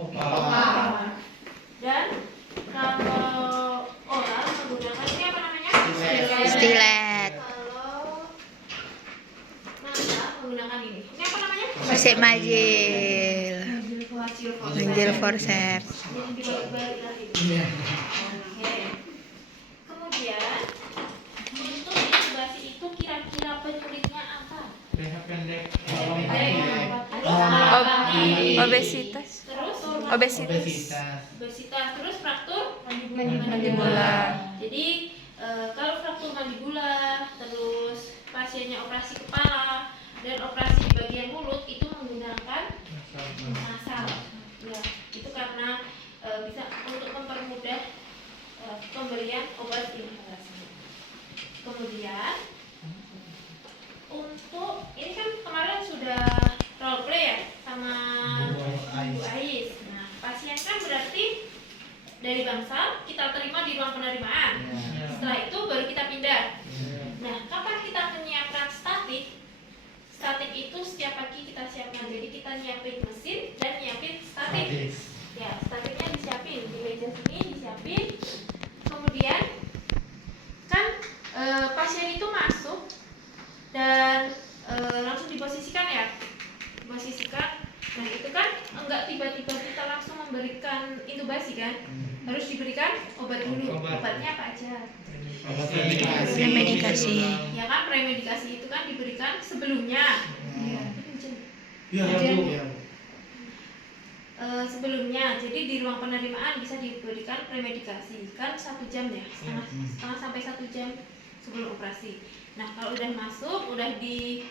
Opal. Dan kalau oral menggunakan ini apa namanya? Stilet. Kalau masa menggunakan ini. Ini apa namanya? Mesin majil. Majil forceps. Yang dibalik-balik tadi. Oke. Kemudian untuk intubasi itu kira-kira penyulitnya apa? Pendek. Obesitas. Terus obesitas, terus fraktur Mandibula. Jadi kalau fraktur mandibula, terus pasiennya operasi kepala dan operasi di bagian mulut itu menggunakan nasal. Ya, itu karena bisa untuk mempermudah pemberian obat inhalasi. Kemudian untuk ini kan kemarin sudah role play ya sama Bu Ais. Nah, pasien kan berarti dari bangsal kita terima di ruang penerimaan. Setelah itu baru kita pindah. Nah, kapan kita menyiapkan statik? Statik itu setiap pagi kita siapkan. Jadi kita nyiapin mesin dan nyiapin statik. Ya, statiknya disiapin di meja sini disiapin. Kemudian kan pasien itu masuk dan langsung diposisikan ya. Diposisikan. Nah, itu kan enggak tiba-tiba kita langsung memberikan intubasi kan? Harus diberikan obat dulu. Obatnya apa aja? Premedikasi. Ya kan, premedikasi itu kan diberikan sebelumnya. Sebelumnya, jadi di ruang penerimaan bisa diberikan premedikasi kan 1 jam ya, setengah sampai 1 jam sebelum operasi. Nah, kalau udah masuk, udah di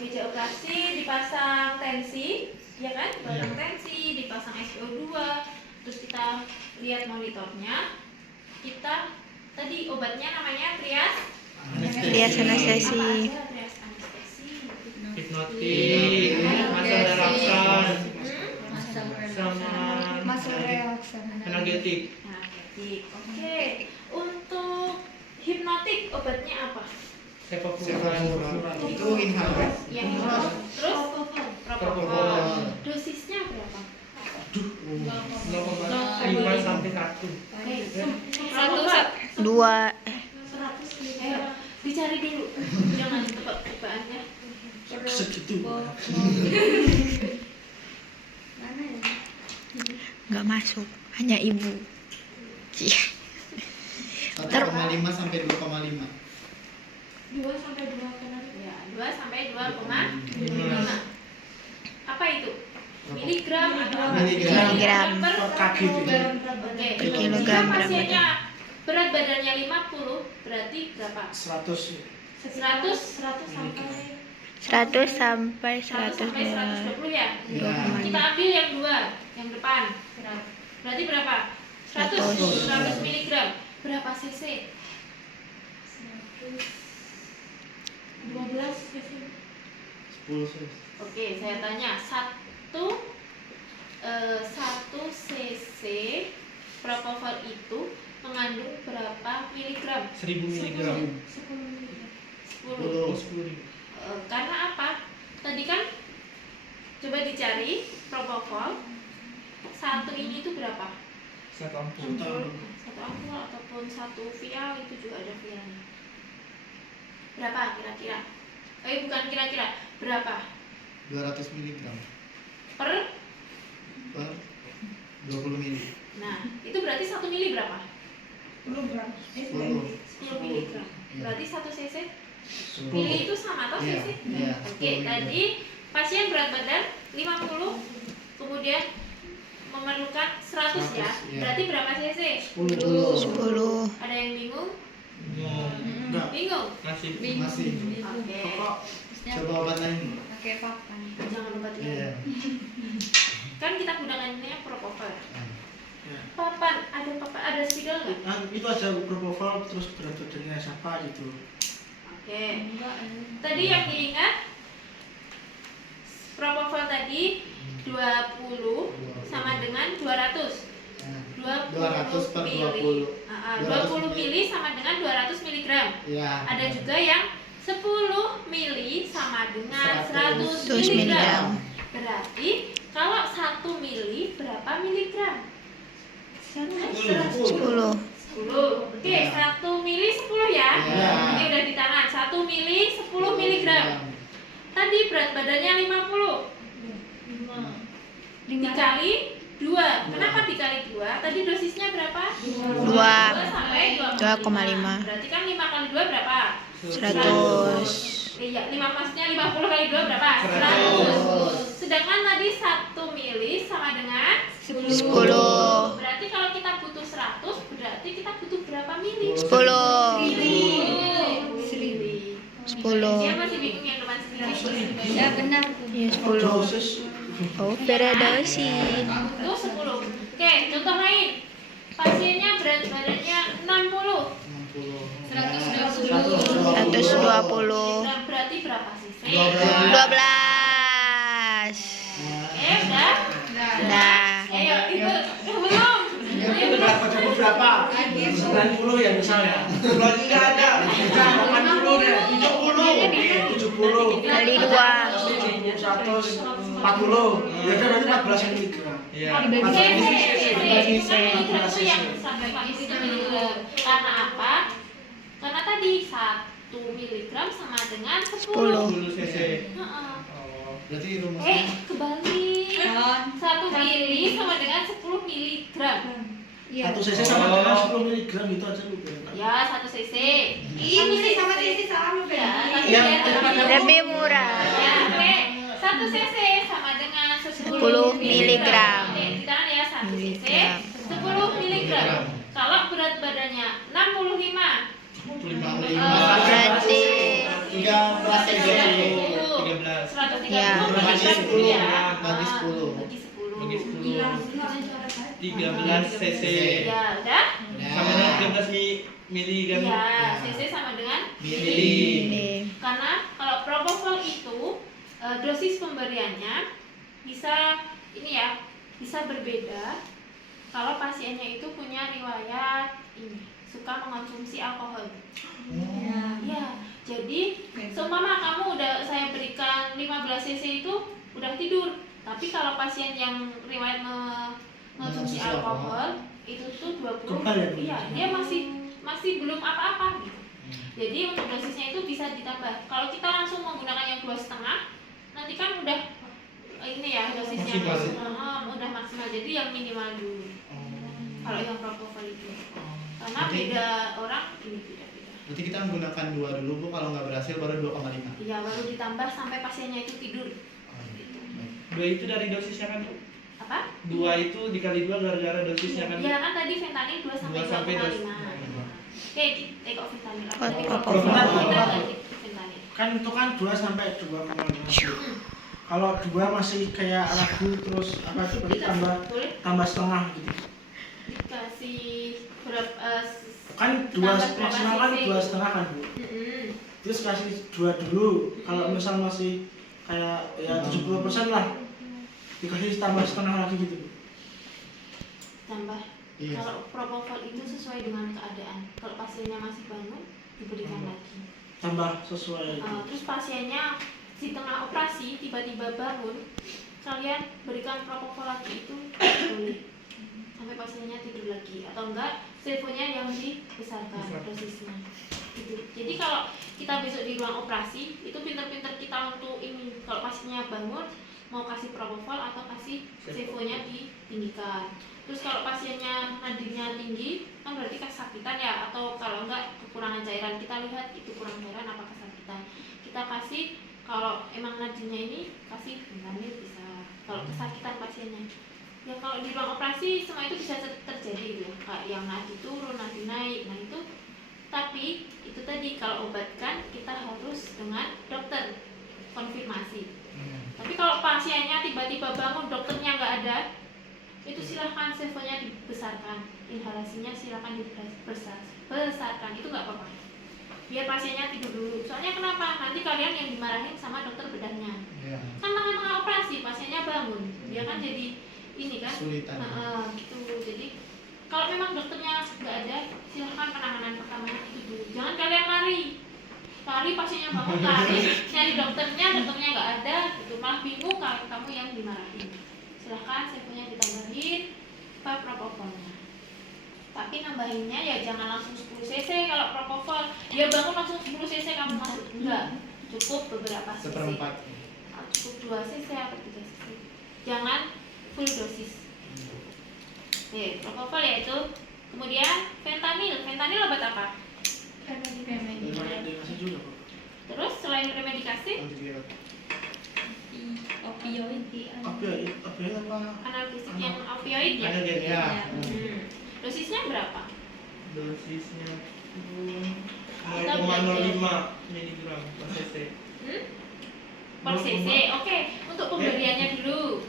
meja operasi, dipasang tensi, ya kan? Dipasang tensi, dipasang SpO2, terus kita lihat monitornya. Kita tadi obatnya namanya trias Anestesi. Apa aja trias anestesi? Hipnotik, masa relaksan, sama analgetik. Analgetik. Oke. Untuk hipnotik obatnya apa? Itu inhaler. Yang terus propofol. Dosisnya berapa? 0,5 sampai 1. Dua. 100. Ayo, dicari dulu. Jangan tebak-tebakannya. Segitu. Nggak masuk. Hanya ibu. Iya. 1,5 sampai 2,5. 2 sampai 2,5. Ya, 2 sampai 2,5. Apa itu? Miligram atau Miligram. per kaki. Oke. Per kilogram Jika berat pasiennya berat badannya 50, berarti berapa? 100. 100 sampai 100 sampai 120 ya. Iya. Kita ambil yang 2, yang depan. Berarti berapa? 100 miligram. Berapa cc? 12 cc. 10. Oke, saya tanya 1 cc propofol itu mengandung berapa miligram? 1000 miligram. 10. Karena apa? Tadi kan coba dicari propofol. 1 ini itu berapa? 1 ampul. 1 ampul ataupun 1 vial, itu juga ada vialnya. Berapa kira-kira? Bukan kira-kira, berapa? 200 mg Per? per 20 mili. Nah, itu berarti 1 mili berapa? 10. 10 miligram. Iya. Berarti 1 cc 10. mili itu sama atau Iya, cc? iya, Oke, 10 tadi pasien berat badan 50, kemudian memerlukan 100 ya. 100, iya. Berarti berapa cc? 10. Ada yang bingung? Enggak, Bingung? Masih. masih. Oke. Pokok coba obat lain. Jangan obat lain. Iya. Kan kita gunakan ini yang propofol. Ya. Papan, ada spidol nggak? Itu aja propofol terus berat badannya siapa gitu. Oke. Tadi yang diingat propofol tadi 20 sama dengan 200. 200 per 20. 20 mili sama dengan 200 miligram. Iya. Ada juga yang 10 mili sama dengan 100 miligram. miligram. Berarti kalau 1 mili berapa miligram? 10. 10. Oke, 1 mili 10 ya. Iya. Ini udah di tangan. 1 mili 10 miligram. Tadi berat badannya 50. Dikali 2. Kenapa dikali 2? Tadi dosisnya berapa? 2 sampai 2,5. Berarti kan 5 kali 2 berapa? 100. Iya, 5 maksudnya 50 kali 2 berapa? 100. Sedangkan tadi 1 mili sama dengan 10. Berarti kalau kita butuh 100, berarti kita butuh berapa mili? 10. Mili. 10. Dia masih bingung yang depan sendiri. Ya benar. Iya 10. Dosis. Overdosis. Itu 10. Oke, contoh lain. Pasiennya berat badannya 60. 120. Nah, berarti berapa cc? 12. Udah? Dah. Ayo, itu belum. Ayo, Berapa? 90 ya misalnya. Lagi nggak ada. 80 deh. 70. Kali 2. 140. Ya kan berarti 14 miligram. Iya. Karena apa? Karena tadi 1 miligram sama dengan 10. 10 cc. Heeh. Oh. Berarti rumusnya Kebalik. 1 mili sama dengan 10 miligram. 1 cc sama dengan 10 miligram itu aja lu bilang. Ya, 1 cc. Ini sama Sisi sama Ya, tapi Yang dia daripada- Lebih murah. Ya, oke. 1 cc sama dengan 10 miligram. Oke, kita ya 1 cc Miligram. 10 miligram. Kalau berat badannya 65, 55. Berarti 13 cc. 130 Ya. Bagi 10. Bagi 10. Bagi 10. Bagi 13 cc. Ya, udah? Sama dengan 13 mili kan? Ya, cc sama dengan Mili. ini. Karena kalau propofol itu dosis pemberiannya bisa ini ya, bisa berbeda kalau pasiennya itu punya riwayat ini suka mengonsumsi alkohol. Ya, jadi seumpama kamu udah saya berikan 15 cc itu udah tidur. Tapi kalau pasien yang riwayat mengonsumsi alkohol itu tuh 20. Kebal ya, Bu? Iya, dia masih belum apa-apa gitu. Jadi untuk dosisnya itu bisa ditambah. Kalau kita langsung menggunakan yang 2,5, nanti kan udah ini ya dosisnya Maksimal. udah maksimal. Jadi yang minimal dulu. Kalau yang propofol itu. Karena Berarti- beda orang ini beda-beda. Berarti kita menggunakan 2 dulu Bu, kalau nggak berhasil baru 2,5. Iya, baru ditambah sampai pasiennya itu tidur. 2 itu dari dosisnya kan? Bu? Apa? 2 itu dikali 2 gara-gara dosisnya kan? Iya kan tadi fentanyl 2 sampai 2 sampai 2,5. Oke, kita fentanyl. Tadi Propofol. kita lagi fentanyl. Kan itu kan 2 sampai 2,5. Kalau 2 masih kayak lagu terus apa itu berarti Boleh tambah setengah gitu. dikasih berapa? Kan 2 Tambah berapa maksimal kan cc? 2,5 kan Bu. Terus kasih 2 dulu. Kalau misal masih kayak ya 70% lah. Dikasih tambah setengah lagi gitu Bu. Tambah. Iya. Kalau propofol itu sesuai dengan keadaan. Kalau pasiennya masih bangun, diberikan lagi. Tambah sesuai. Terus pasiennya di tengah operasi tiba-tiba bangun, kalian berikan propofol lagi itu boleh sampai pasiennya tidur lagi, atau enggak servonya yang dibesarkan dosisnya gitu. Jadi kalau kita besok di ruang operasi itu pinter-pinter kita untuk ini, kalau pasiennya bangun mau kasih propofol atau kasih servonya ditinggikan. Terus kalau pasiennya nadinya tinggi kan berarti kesakitan ya, atau kalau enggak kekurangan cairan, kita lihat itu kurang cairan apa kesakitan, kita kasih. Kalau emang nadinya ini kasih fentanyl bisa. Kalau kesakitan pasiennya, ya kalau di ruang operasi semua itu bisa terjadi gitu, kayak yang nadi turun, nadi naik. Nah itu, tapi itu tadi kalau obat kan kita harus dengan dokter konfirmasi. Tapi kalau pasiennya tiba-tiba bangun dokternya nggak ada, itu silahkan servonya dibesarkan, inhalasinya silahkan dibesarkan, itu nggak apa-apa. Biar pasiennya tidur dulu. Soalnya kenapa? Nanti kalian yang dimarahin sama dokter bedahnya. Iya. Kan tengah-tengah operasi pasiennya bangun, dia kan jadi ini kan. Kesulitan. Gitu. Jadi kalau memang dokternya nggak ada, silahkan penanganan pertamanya itu dulu. Jangan kalian lari pasiennya bangun, lari nyari dokternya nggak ada, gitu. Malah bingung kalau kamu yang dimarahin. silahkan sampelnya ditambahin ke propofolnya. Tapi nambahinnya ya jangan langsung 10 cc kalau propofol. Ya bangun langsung 10 cc kamu masuk, enggak. Cukup beberapa cc. Seperempat. Cukup 2 cc atau 3 cc. Jangan full dosis. Oke, propofol yaitu. Kemudian fentanyl. Fentanyl obat apa? Medikasi juga kok. Terus selain premedikasi, Opioid. Opioid apa? analgesik yang opioid ya. Ada dia. Ya. Dosisnya berapa? Dosisnya 0,05 miligram per cc. Per cc. Oke, untuk pemberiannya dulu.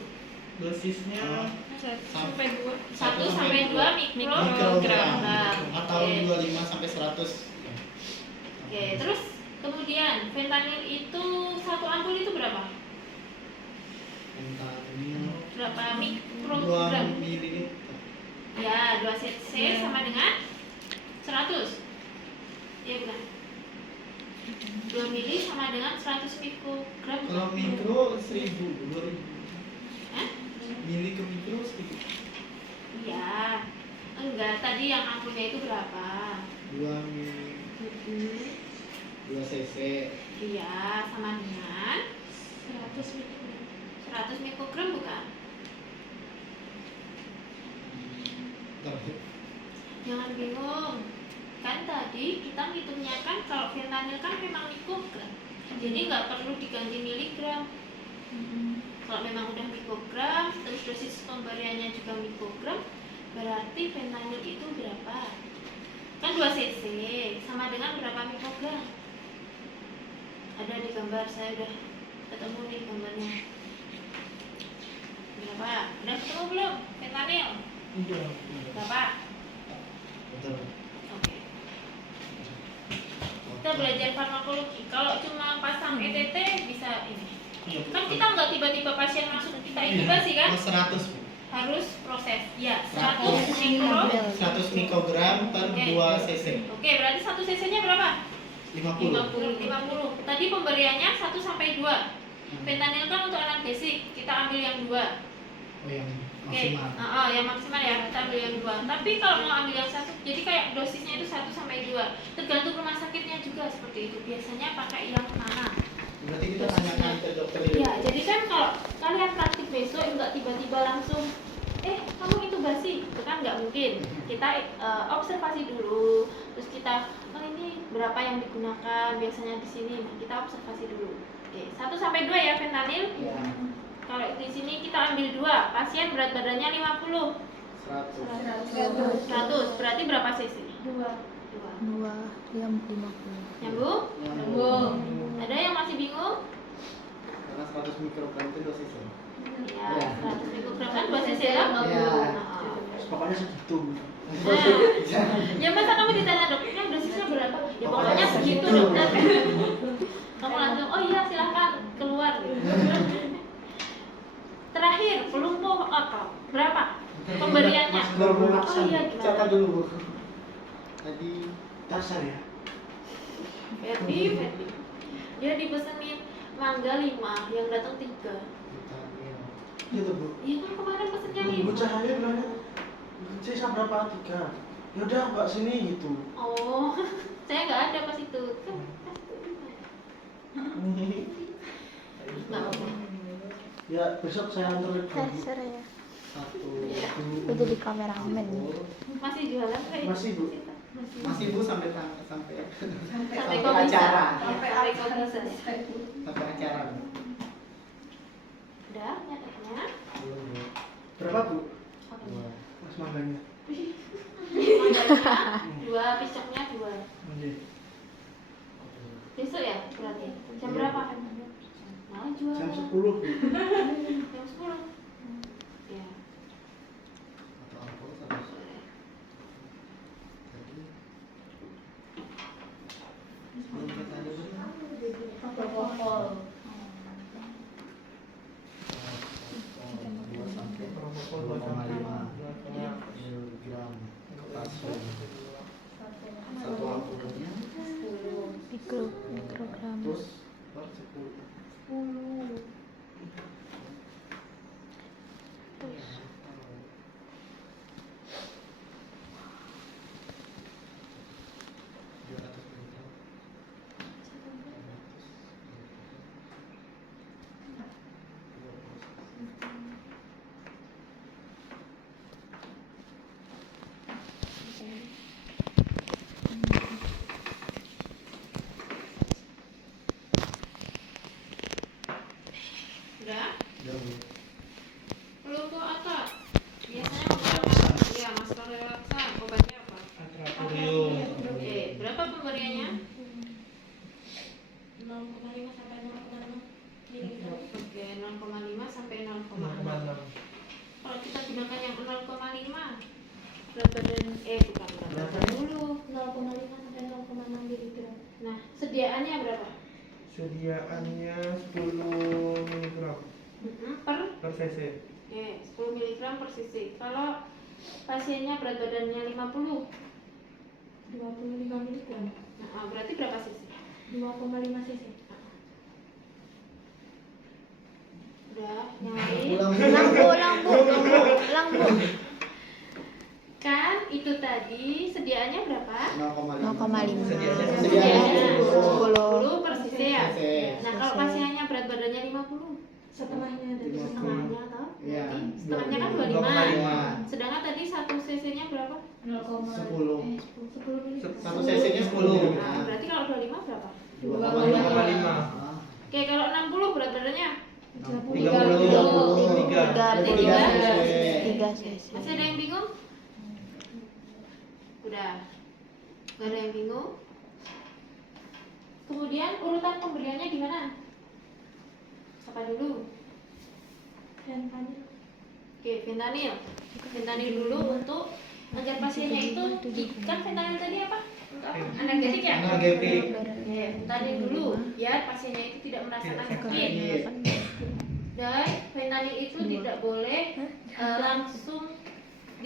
Dosisnya 1 sampai 2 mikrogram. Mikrogram Nah, atau oke. 25 sampai 100. Oke, terus kemudian fentanyl itu satu ampul itu berapa? Fentanyl Berapa 2 mikrogram? ml. Ya, 2 cc sama dengan 100. Iya bukan? 2 mili sama dengan 100 mikrogram. Kalau mikro 1000, 2000. Hah? Mili ke mikro 1000. Iya. Enggak, tadi yang ampulnya itu berapa? 2 mili, 2 cc. Iya, sama dengan 100 mikrogram bukan? Jangan bingung. Kan tadi kita ngitungnya kan kalau fentanyl kan memang mikrogram. Jadi nggak perlu diganti miligram. Kalau memang udah mikrogram, terus dosis pemberiannya juga mikrogram, berarti fentanyl itu berapa? Kan 2 cc sama dengan berapa mikrogram? Ada di gambar, saya udah ketemu nih gambarnya. Berapa? Udah ketemu belum? Fentanyl? udah. Berapa? Betul. Oke. Kita belajar farmakologi. Kalau cuma pasang ETT bisa ini. Kan kita nggak tiba-tiba pasien masuk kita intubasi kan? Oh, 100. Harus proses. Ya, 100 100 mikrogram per Oke. 2 cc. Oke, berarti 1 cc-nya berapa? 50. 50. Tadi pemberiannya 1 sampai 2. Fentanyl kan untuk analgesik, kita ambil yang 2. Oh, yang Oke, maksimal. yang maksimal ya, kita ambil yang 2. Tapi kalau mau ambil yang 1, jadi kayak dosisnya itu 1 sampai 2. Tergantung rumah sakitnya juga seperti itu. Biasanya pakai yang mana? Berarti kita tanyakan ke dokter itu. Iya, jadi kan kalau kalian praktik besok enggak tiba-tiba langsung kamu intubasi, itu kan nggak mungkin. Kita observasi dulu, terus kita ini berapa yang digunakan biasanya di sini. Nah, kita observasi dulu. Oke, 1 sampai 2 ya fentanyl. Ya, Kalau di sini kita ambil 2, pasien berat badannya 50. 100. 100, berarti berapa cc? 2. 2 yang 50. Nyambung? Nyambung. Ada yang masih bingung? Karena 100 mikrogram itu dosisnya. Ya, Ya. 100 mikrogram kan 2 cc kan? Ya. Pokoknya segitu. Ya masa kamu ditanya dokternya dosisnya berapa? Ya pokoknya segitu dokter. Kamu langsung, oh iya silahkan keluar. Terakhir, pelumpuh otot. Berapa? Pemberiannya? Oh iya Catat gimana? dulu. Tadi Dasar ya. Verdi. Dia dipesenin mangga 5, yang datang 3. Gitu Bu. Iya kan kemarin pesennya Bu 5. Cahaya bilangnya sisa berapa? 3. Ya udah mbak sini gitu. Oh, saya nggak ada pas itu. Kan nggak apa. Ya besok saya antar ke Bu. Dasar ya. 1, Aku jadi kameramen. Masih jualan nggak? Masih, Bu. Masih Bu sampai sampai Sampai kok bisa? acara. Sampai kok bisa? Sampai acara. Udah, nyatanya. Berapa Bu? Dua. Mas mangganya. Mangganya 2, pisoknya 2. Iya. Besok ya berarti. Jam berapa? Malah jual. Jam 10 Bu. Jam 10. Ya. Atau aku 100. Jadi belum ketanya dulu. Propofol. 2 sampai 2,5 miligram kalsium. Satu ampulnya Mikrogram. terus per 10. otot. Biasanya menggunakan ya masker relaksan. Obatnya apa? Atrapurium. Oke, berapa pemberiannya? 0,5 sampai 0,6 miligram. Oke, 0,5 sampai 0,6. 0,6. Kalau kita gunakan yang 0,5, berat badan bukan berat badan dulu. 0,5 sampai 0,6 miligram. Nah, sediaannya berapa? Sediaannya 10 mg per cc. Oke, 10 mg per cc. Kalau pasiennya berat badannya 50, 25 miligram. nah, berarti berapa cc? 2,5 cc. Udah, yang lain. Ulang bu. Kan itu tadi sediaannya berapa? 0,5. Sediaannya 10. 10 per cc ya. Nah, kalau pasiennya berat badannya 50, Setengahnya dari setengahnya atau? Iya. Berarti setengahnya kan 25. Sedangkan tadi 1 cc-nya berapa? 10. 10 miligram. 1 cc-nya 10. Nah, berarti kalau 25 berapa? 2,5. Oke, kalau 60 berat badannya 30. berarti 3 cc. Masih ada yang bingung? Udah. Gak ada yang bingung? Kemudian urutan pemberiannya gimana? Apa dulu? Fentanyl. Oke, fentanyl. Fentanyl dulu untuk agar pasiennya itu kan fentanyl tadi apa? Untuk apa? Analgetik ya? Analgetik. Oke, fentanyl dulu biar pasiennya itu tidak merasakan sakit. Dan fentanyl itu tidak boleh langsung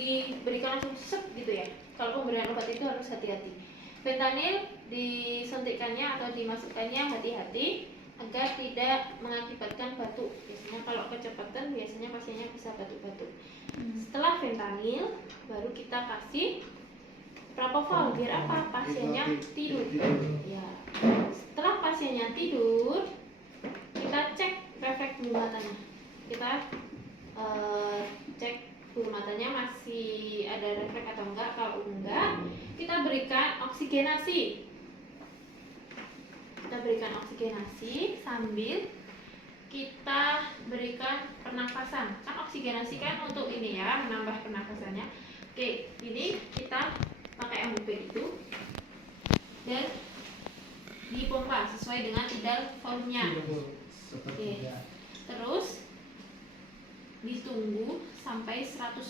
diberikan langsung sep gitu ya. Kalau pemberian obat itu harus hati-hati. Fentanyl disuntikannya atau dimasukkannya hati-hati agar tidak mengakibatkan batuk. Biasanya kalau kecepatan biasanya pasiennya bisa batuk-batuk. Setelah fentanyl baru kita kasih propofol biar apa? Pasiennya tidur. Ya. Setelah pasiennya tidur, kita cek refleks bulu matanya. Kita cek bulu matanya masih ada refleks atau enggak. Kalau enggak, kita berikan oksigenasi. Kita berikan oksigenasi sambil kita berikan pernafasan. Kan oksigenasi kan untuk ini ya, menambah pernafasannya. Oke, ini kita pakai MUP itu dan dipompa sesuai dengan ideal volumenya. Oke. Terus ditunggu sampai 100%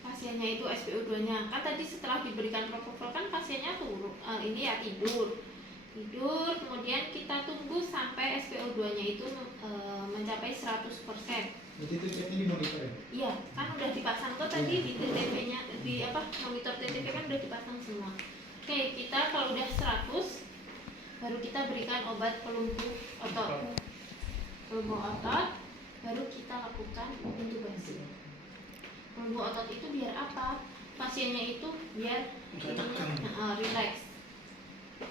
pasiennya itu SpO2-nya. Kan tadi setelah diberikan propofol kan pasiennya turun, ini ya tidur, kemudian kita tunggu sampai SpO2-nya itu mencapai 100%. Jadi itu ceknya di monitor ya? Iya, kan udah dipasang tuh tadi di TTP-nya, di apa monitor TTP kan udah dipasang semua. Oke, kita kalau udah 100 baru kita berikan obat pelumpuh otot. Pelumpuh otot baru kita lakukan intubasi. Pelumpuh otot itu biar apa? Pasiennya itu biar relax.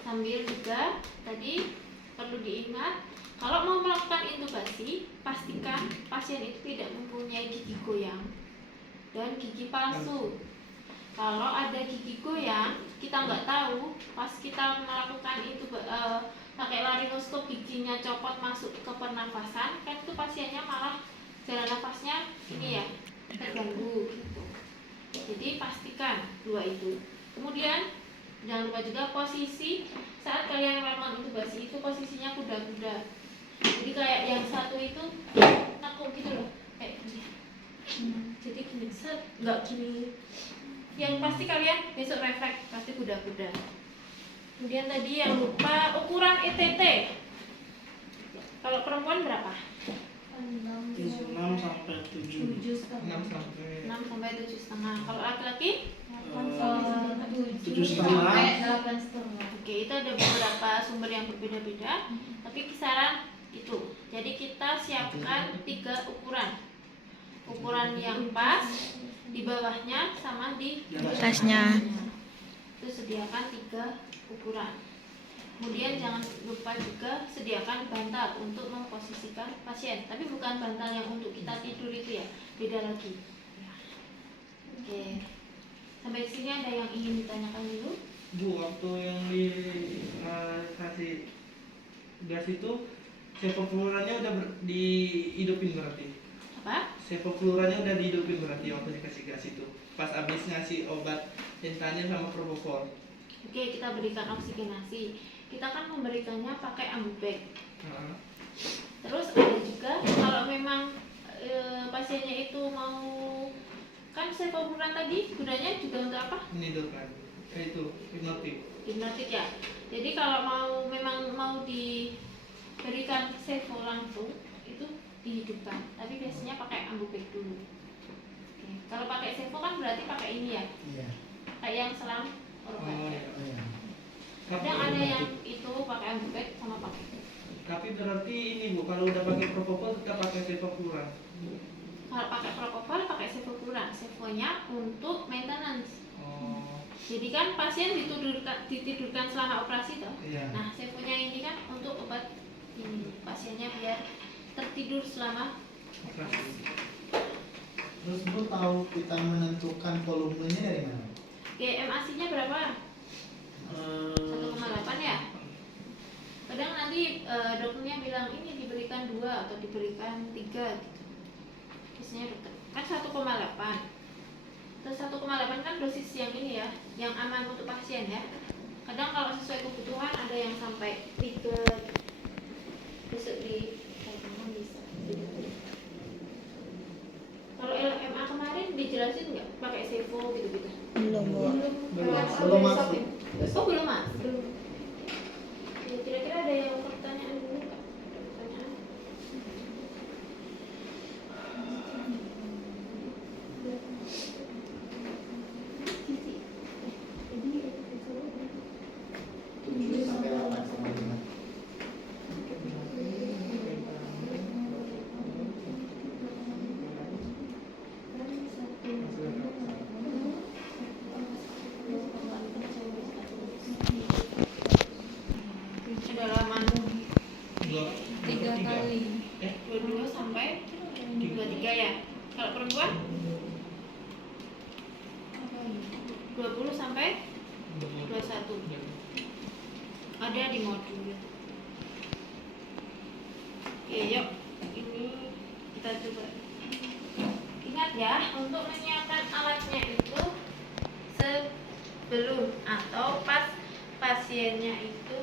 Sambil juga tadi perlu diingat kalau mau melakukan intubasi, pastikan pasien itu tidak mempunyai gigi goyang dan gigi palsu. Kalau ada gigi goyang, kita nggak tahu pas kita melakukan itu pakai laryngoskop giginya copot masuk ke pernafasan, kan itu pasiennya malah jalan nafasnya ini ya terganggu gitu. Jadi pastikan dua itu. Kemudian jangan lupa juga posisi saat kalian melakukan intubasi itu posisinya kuda-kuda. Jadi kayak yang satu itu nakuk gitu loh, kayak gini. Jadi gini, nggak gini. Yang pasti kalian besok refleks pasti kuda-kuda. Kemudian tadi yang lupa ukuran ETT. Kalau perempuan berapa? 6 sampai 7. 6 sampai 6 sampai 7,5. Kalau laki-laki? 7,5. 8,5. Oke, itu ada beberapa sumber yang berbeda-beda, tapi kisaran itu. Jadi kita siapkan 3 ukuran. Ukuran yang pas di bawahnya sama di Atasnya. Itu sediakan 3 ukuran. Kemudian jangan lupa juga sediakan bantal untuk memposisikan pasien. Tapi bukan bantal yang untuk kita tidur itu ya, beda lagi. Oke. Sampai sini ada yang ingin ditanyakan dulu? Bu, waktu yang dikasih gas itu, sevoflurannya udah dihidupin berarti? Apa? Sevoflurannya udah dihidupin berarti waktu dikasih gas itu. Pas abis ngasih obat Entanyl sama propofol. Oke, kita berikan oksigenasi. Kita kan memberikannya pakai ambubek. Heeh. Terus ada juga kalau memang pasiennya itu mau, kan sevofluran tadi gunanya juga untuk apa? Menidurkan. Itu hipnotik. Hipnotik ya. Jadi kalau memang mau diberikan sevo langsung itu dihidupkan. Tapi biasanya pakai ambubek dulu. Oke. Kalau pakai sevo kan berarti pakai ini ya. Iya. Kayak yang selang Oh orobat. iya. Oh iya. Kadang ada yang itu pakai ambubek sama pakai sevo. Tapi berarti ini Bu, kalau udah pakai propofol tetap pakai sevofluran. Kalau pakai propofol pakai sevofluran. Sevonya untuk maintenance. Oh. Jadi kan pasien ditidurkan selama operasi toh. Iya. Nah, sevonya ini kan untuk obat ini pasiennya biar tertidur selama Operasi. Terus Bu tahu kita menentukan volumenya dari mana? GMAC-nya berapa? 1,8 ya? Kadang nanti dokternya bilang ini diberikan 2 atau diberikan 3 gitu. Biasanya dokter kan 1,8. Terus 1,8 kan dosis yang ini ya, yang aman untuk pasien ya. Kadang kalau sesuai kebutuhan ada yang sampai 3 besok di bisa. Kalau LMA kemarin dijelasin nggak pakai sevo gitu-gitu? Belum, Bu. Belum masuk. Oh belum mas? Belum. Ya, kira-kira ada yang pertanyaan dulu nggak? Ada pertanyaan? Tujuh sampai 8 sama 5. Kedalaman 3 kali. 22 sampai 23 ya. Kalau perempuan 20 sampai 21. Ada di modul. Oke, yuk. Ini kita coba. Ingat ya, untuk menyiapkan alatnya itu sebelum atau pas pasiennya itu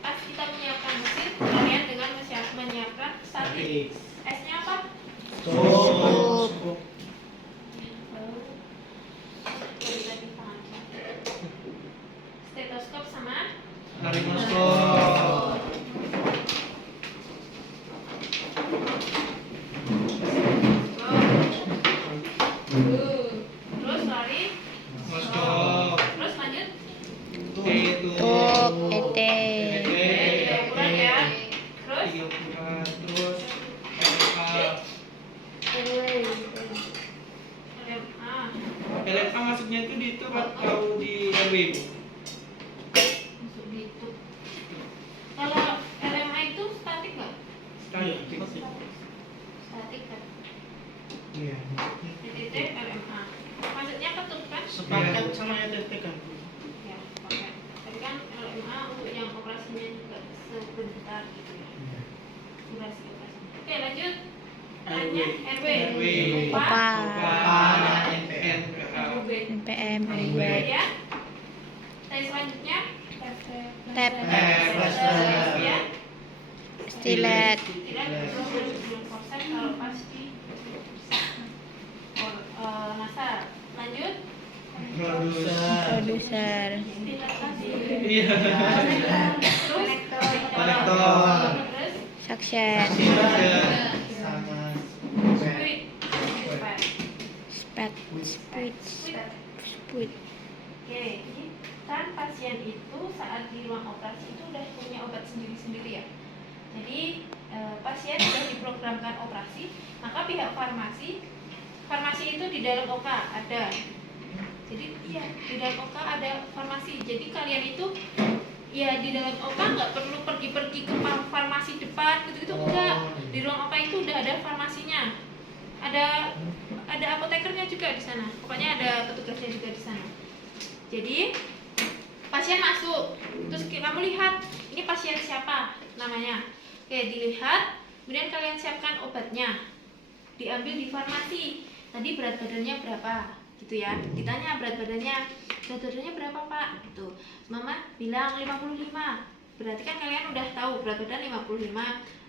pas kita menyiapkan mesin, kalian dengan menyiapkan statik. S-nya apa? Stop. Stetoskop sama Laryngoscope. terus lari, Laryngoscope. terus lanjut. Itu. Tuk, ete. Tiga ukuran ya. Terus Tiga ukuran. Terus LMA. LMA. LMA masuknya itu di itu atau di RW Bu? Masuk di tube. Kalau LMA itu statik nggak? Statik. Statik kan. Iya. TTT LMA. Maksudnya ketup kan? Sepaket sama ETT kan. Ya, pakai. Tapi kan LMA untuk yang operasinya juga sebentar gitu ya. Iya. Durasi operasi. Oke, lanjut. RW. Tanya RW. RW. Opa. NPN. NPM, RW RW. ya. Tadi selanjutnya Tap, ya. stilet, Tidak belum korset kalau pasti nasar. Lanjut. produser, Tidak tadi. Iya. Terus Konektor. Terus suction, Sama squid. spet, squid, squid. Oke, jadi kan pasien itu saat di ruang operasi itu udah punya obat sendiri-sendiri ya. Jadi pasien sudah diprogramkan operasi, maka pihak farmasi itu di dalam OK ada. Jadi iya di dalam OK ada farmasi. Jadi kalian itu ya di dalam OK nggak perlu pergi-pergi ke farmasi depan gitu-gitu enggak. Di ruang OK itu udah ada farmasinya. Ada apotekernya juga di sana. Pokoknya ada petugasnya juga di sana. Jadi pasien masuk, terus kamu lihat ini pasien siapa namanya. Oke, dilihat, kemudian kalian siapkan obatnya. diambil di farmasi. Tadi berat badannya berapa? Gitu ya. Ditanya berat badannya berapa Pak? Gitu. Mama bilang 55. Berarti kan kalian udah tahu berat badan 55.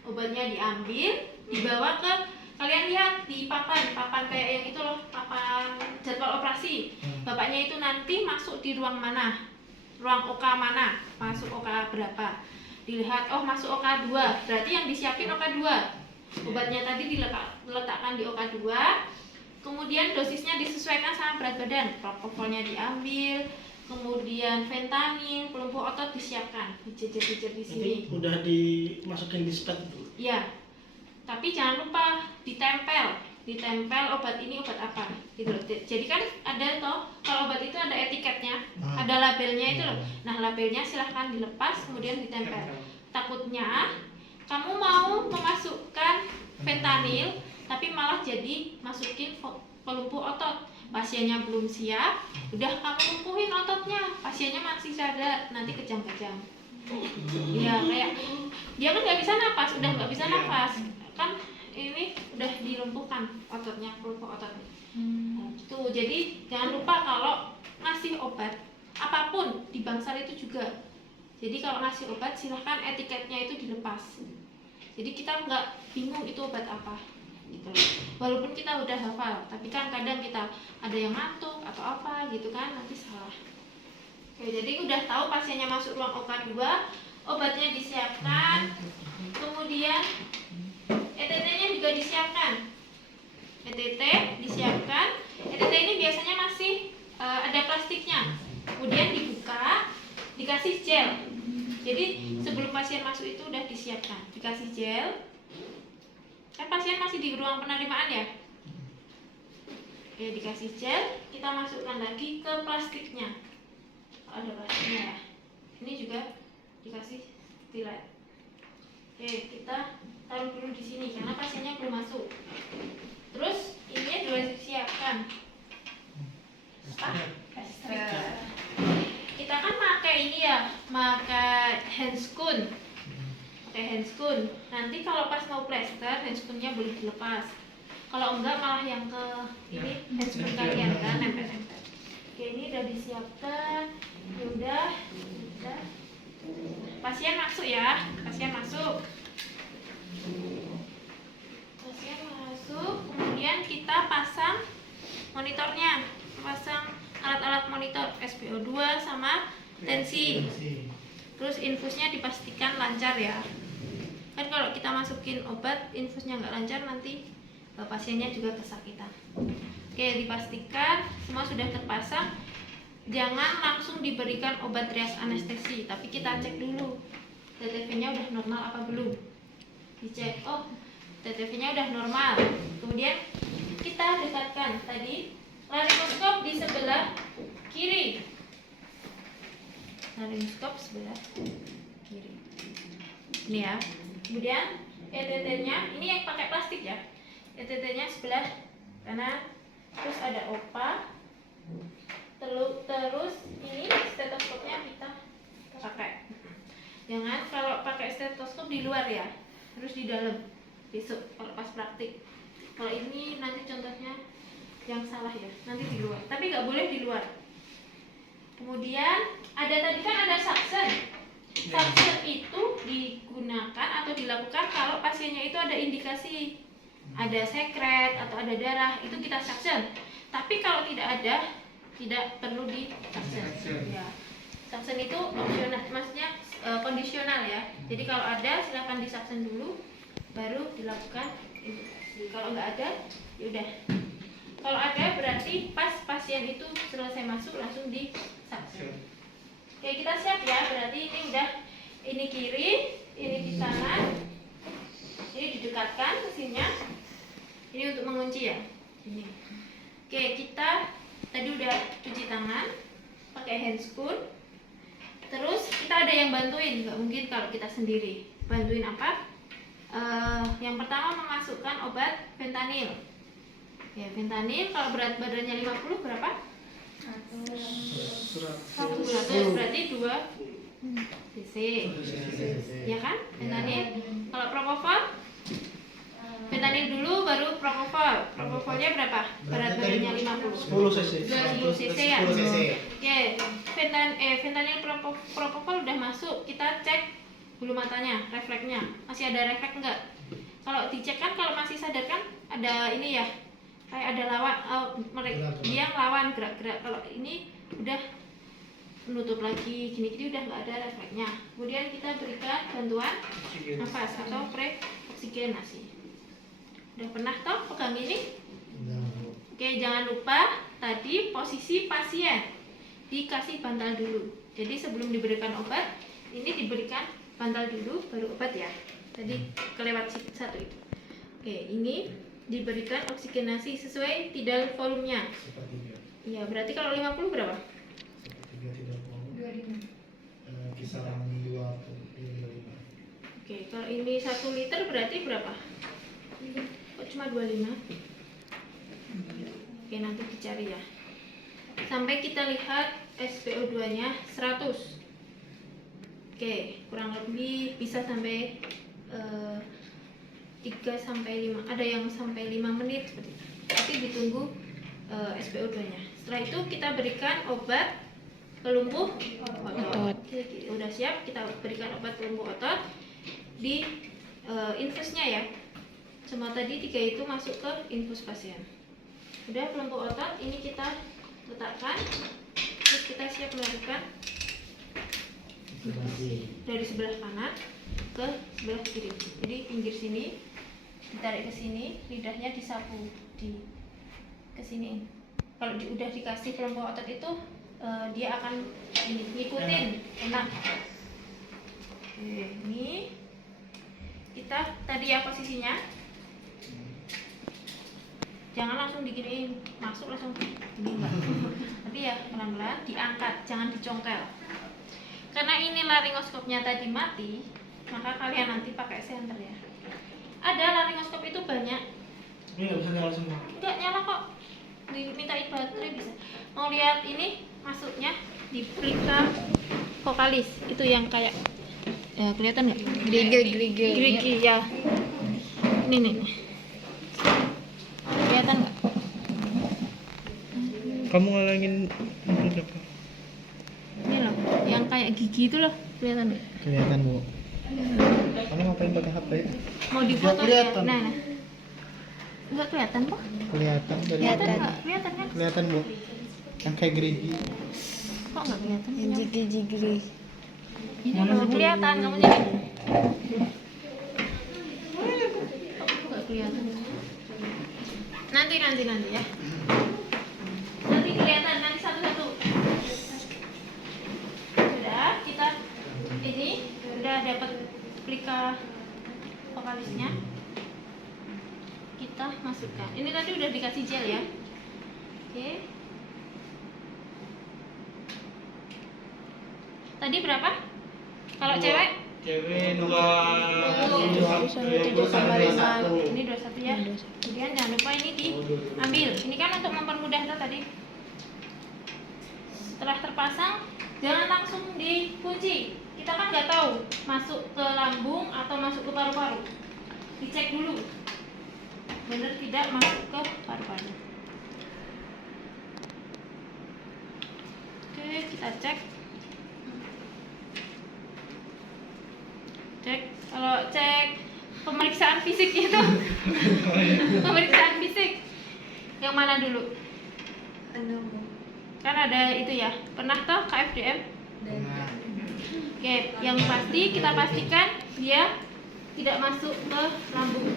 Obatnya diambil, dibawa ke, kalian lihat di papan kayak yang itu loh, papan jadwal operasi. Bapaknya itu nanti masuk di ruang mana? Ruang OK mana? Masuk OK berapa? Dilihat, oh masuk OK 2. Berarti yang disiapin OK 2. Obatnya tadi diletakkan di OK 2. Kemudian dosisnya disesuaikan sama berat badan. Propofolnya diambil, kemudian fentanyl, pelumpuh otot disiapkan, dijejer di sini. Jadi udah dimasukin di spet dulu. Iya. Tapi jangan lupa ditempel obat ini obat apa. Gitu. Jadi kan ada toh, kalau obat itu ada etiketnya, ada labelnya itu loh. Nah, labelnya silahkan dilepas kemudian ditempel. Takutnya kamu mau memasukkan fentanyl tapi malah jadi masukin pelumpuh otot. Pasiennya belum siap, udah kamu lumpuhin ototnya, pasiennya masih sadar, nanti kejang-kejang. Ya kayak dia kan nggak bisa napas, udah nggak bisa napas, kan ini udah dilumpuhkan ototnya, pelumpuh ototnya. Nah, gitu. Jadi jangan lupa kalau ngasih obat apapun di bangsal itu juga. Jadi kalau ngasih obat silahkan etiketnya itu dilepas. Jadi kita nggak bingung itu obat apa. Gitu. Walaupun kita udah hafal, tapi kan kadang kita ada yang ngantuk atau apa gitu kan, nanti salah. Oke, jadi udah tahu pasiennya masuk ruang OK 2, obatnya disiapkan, kemudian ETT-nya juga disiapkan. ETT disiapkan. ETT ini biasanya masih ada plastiknya. Kemudian dibuka, dikasih gel. Jadi sebelum pasien masuk itu udah disiapkan, dikasih gel. Kan pasien masih di ruang penerimaan ya. Oke, dikasih gel, kita masukkan lagi ke plastiknya. Ada plastiknya ya. Ini juga dikasih tilet. Oke, kita taruh dulu di sini karena pasiennya belum masuk. Terus ini juga disiapkan. Kita kan pakai ini ya, pakai handscoon. Nanti kalau pas mau plester handscoonnya boleh dilepas. Kalau enggak malah yang ke ini handscoon kalian kan nempel-nempel. Oke, ini udah disiapkan. Ya udah. Pasien masuk ya. Pasien masuk. Kemudian kita pasang monitornya. Pasang alat-alat monitor SpO2 sama tensi. Terus infusnya dipastikan lancar ya. Kan kalau kita masukin obat infusnya nggak lancar nanti pasiennya juga kesakitan. Oke, dipastikan semua sudah terpasang. Jangan langsung diberikan obat trias anestesi, tapi kita cek dulu TTV-nya udah normal apa belum. Dicek, oh TTV-nya udah normal. Kemudian kita dekatkan tadi laryngoskop di sebelah kiri. Laryngoskop sebelah kiri. Ini ya. Kemudian ETT-nya ini yang pakai plastik ya. ETT-nya sebelah kanan. Terus ada OPA. Terus ini stetoskopnya kita pakai. Jangan kalau pakai stetoskop di luar ya. Terus di dalam. Besok kalau pas praktik. Kalau ini nanti contohnya yang salah ya. Nanti di luar. Tapi nggak boleh di luar. Kemudian ada tadi kan ada suction. Suction itu digunakan atau dilakukan kalau pasiennya itu ada indikasi ada sekret atau ada darah, itu kita suction. Tapi kalau tidak ada, tidak perlu di suction. Ya. Suction itu opsional, maksudnya kondisional ya. Jadi kalau ada silakan di suction dulu, baru dilakukan indikasi. Kalau nggak ada, ya udah. Kalau ada berarti pas pasien itu selesai masuk langsung di suction. Oke, kita siap ya. Berarti ini udah, ini kiri, ini di kanan. Ini didekatkan mesinnya. Ini untuk mengunci ya. Ini. Oke, kita tadi udah cuci tangan pakai handscoon. Terus kita ada yang bantuin, nggak mungkin kalau kita sendiri. Bantuin apa? Yang pertama memasukkan obat fentanyl. Ya, fentanyl kalau berat badannya 50 berapa? 100 berarti 2 cc. Ya kan? Fentanyl. Kalau propofol Fentanyl dulu baru propofol. Propofolnya berapa? Berat badannya 50. 10 cc. 10 cc ya. 10 cc. Oke, fentanyl propofol udah masuk. Kita cek bulu matanya, refleksnya. Masih ada refleks enggak? Kalau dicek kan kalau masih sadar kan ada ini ya. Kayak ada lawan dia ngelawan gerak-gerak. Kalau ini udah menutup lagi gini-gini udah nggak ada refleksnya. Kemudian kita berikan bantuan nafas atau pre-oksigenasi. Udah pernah toh pegang ini? Oke, jangan lupa tadi posisi pasien dikasih bantal dulu. Jadi sebelum diberikan obat, ini diberikan bantal dulu baru obat ya. Tadi kelewat satu itu. Oke, ini diberikan oksigenasi sesuai tidal volumenya. Iya, berarti kalau 50 berapa? Kisaran 25. Oke, kalau ini 1 liter berarti berapa? Kok cuma 25? Oke, nanti dicari ya. Sampai kita lihat SpO2-nya 100. Oke, kurang lebih bisa sampai 3 sampai 5. Ada yang sampai 5 menit seperti itu. Tapi ditunggu SpO2-nya. Setelah itu kita berikan obat pelumpuh otot. Udah siap, kita berikan obat pelumpuh otot di infusnya ya. Semua tadi 3 itu masuk ke infus pasien. Udah pelumpuh otot, ini kita letakkan. Terus kita siap melakukan dari sebelah kanan ke sebelah kiri. Jadi pinggir sini ditarik ke sini, lidahnya disapu di ke sini. Kalau udah dikasih pelumpuh otot itu dia akan ini ngikutin enak. Ini kita tadi ya posisinya, jangan langsung diginiin, masuk langsung ini enggak. Tapi ya pelan-pelan diangkat, jangan dicongkel. Karena ini laringoskopnya tadi mati, maka kalian nanti pakai senter ya. Ada laringoskop itu banyak. Ini nggak bisa nyala semua. Enggak nyala kok. Dimintain baterai bisa. Mau lihat ini masuknya di pelika vokalis itu yang kayak kelihatan nggak? Gerigi ya. Ini nih. Kelihatan nggak? Kamu ngalangin apa? Ini loh, yang kayak gigi itu loh, kelihatan nggak? Kelihatan, Bu. Kamu ngapain pakai HP? Mau difoto ya? kelihatan. Nah. Nggak kelihatan kok? Kelihatan dari Kelihatan nggak? Kelihatan kan? Kelihatan, Bu. Yang kayak gerigi. Kok nggak kelihatan? Jigri. Ini loh, kelihatan kamu jadi. Kok nggak kelihatan? Nanti ya. Nanti kelihatan, nanti satu-satu. Sudah, kita ini udah dapat pelika vokalisnya. Kita masukkan. Ini tadi udah dikasih gel ya. Oke. Tadi berapa? Kalau cewek? Cewek 2 Ini 21 ya. Kemudian jangan lupa ini diambil. Ini kan untuk mempermudah tadi. Setelah terpasang, jangan langsung dikunci. Kita kan nggak tahu masuk ke lambung atau masuk ke paru-paru. Dicek dulu. Benar tidak masuk ke paru-paru. Oke, kita cek. Kalau cek pemeriksaan fisik itu pemeriksaan fisik yang mana dulu? Kan ada itu ya, pernah toh KFDM? Oke, yang pasti kita pastikan dia tidak masuk ke lambung.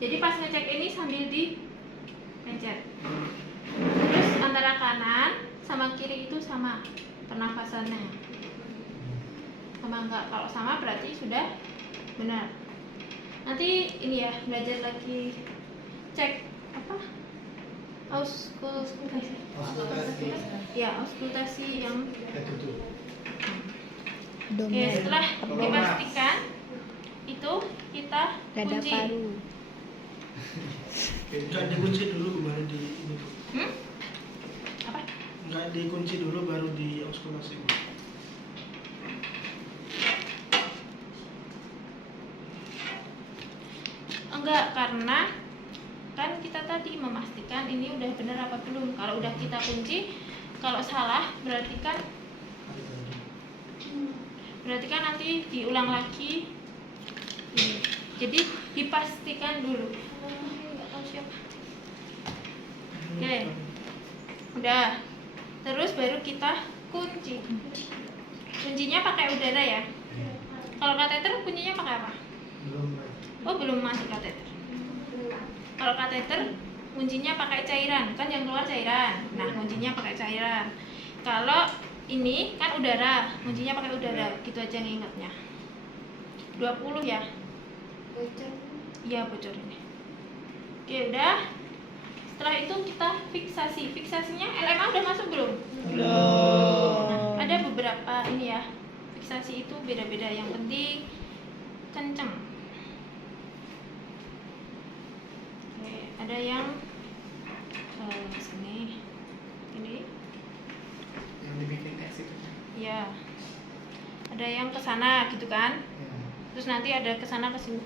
Jadi pas ngecek ini sambil di-ngecek. Terus antara kanan sama kiri itu sama pernafasannya. Sama enggak? Kalau sama berarti sudah benar. Nanti ini ya, belajar lagi cek apa? Auskultasi. Ya, auskultasi yang Oke, setelah dipastikan itu kita Dada kunci. paru. Enggak dikunci dulu baru di ini. Apa? Enggak dikunci dulu baru di auskultasi. enggak, karena kan kita tadi memastikan ini udah benar apa belum. Kalau udah kita kunci, kalau salah berarti kan nanti diulang lagi ini. Jadi dipastikan dulu. Nggak tahu siapa. Oke, udah. Terus baru kita kunci. Kuncinya pakai udara ya. Kalau kateter kuncinya pakai apa? Oh, belum masuk kateter. Kalau kateter kuncinya pakai cairan, kan yang keluar cairan. Nah, kuncinya pakai cairan. Kalau ini kan udara, kuncinya pakai udara. Gitu aja ngingetnya. 20 ya. Bocor. Iya, bocor ini. Oke, udah. Setelah itu kita fiksasi. Fiksasinya LMA udah masuk belum? Nah, ada beberapa ini ya. Fiksasi itu beda-beda. Yang penting kenceng. Oke, ada yang sini. Ini. Yang dibikin X itu. Ya. Ada yang ke sana gitu kan? Ya. Terus nanti ada ke sana ke sini,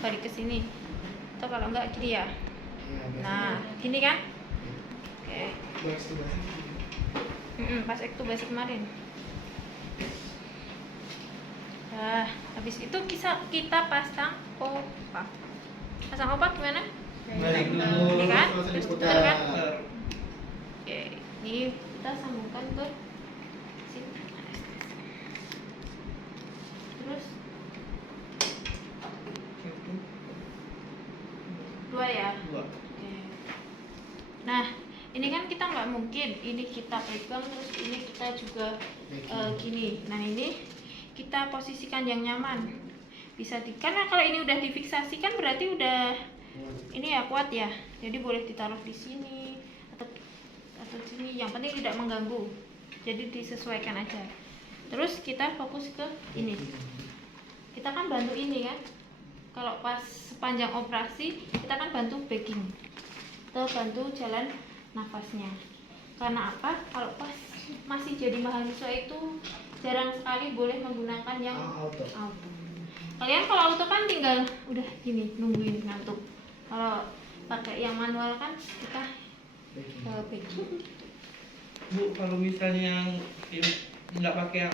balik ke sini. Atau kalau enggak gini ya. Ya, Nah, gini kan? Oke. Back to back. Pas ektubasi kemarin. Nah, habis itu kita pasang opak. Pasang opak gimana? Balik dulu. Ini kan? Terus Terus diputar. putar kan? Oke, ini kita sambungkan ke sini. Terus dua ya. Dua. Oke. Nah, ini kan kita nggak mungkin ini kita pegang terus ini kita juga gini. Nah, ini kita posisikan yang nyaman. Bisa karena kalau ini udah difiksasikan berarti udah ini ya kuat ya. Jadi boleh ditaruh di sini atau sini. Yang penting tidak mengganggu. Jadi disesuaikan aja. Terus kita fokus ke ini. Kita kan bantu ini kan. Kalau pas sepanjang operasi kita kan bantu backing. Kita bantu jalan nafasnya. Karena apa? Kalau pas masih jadi mahasiswa itu jarang sekali boleh menggunakan yang Auto. auto. Kalian kalau auto kan tinggal udah gini nungguin ngantuk. Kalau pakai yang manual kan kita backing. Bu, kalau misalnya yang nggak pakai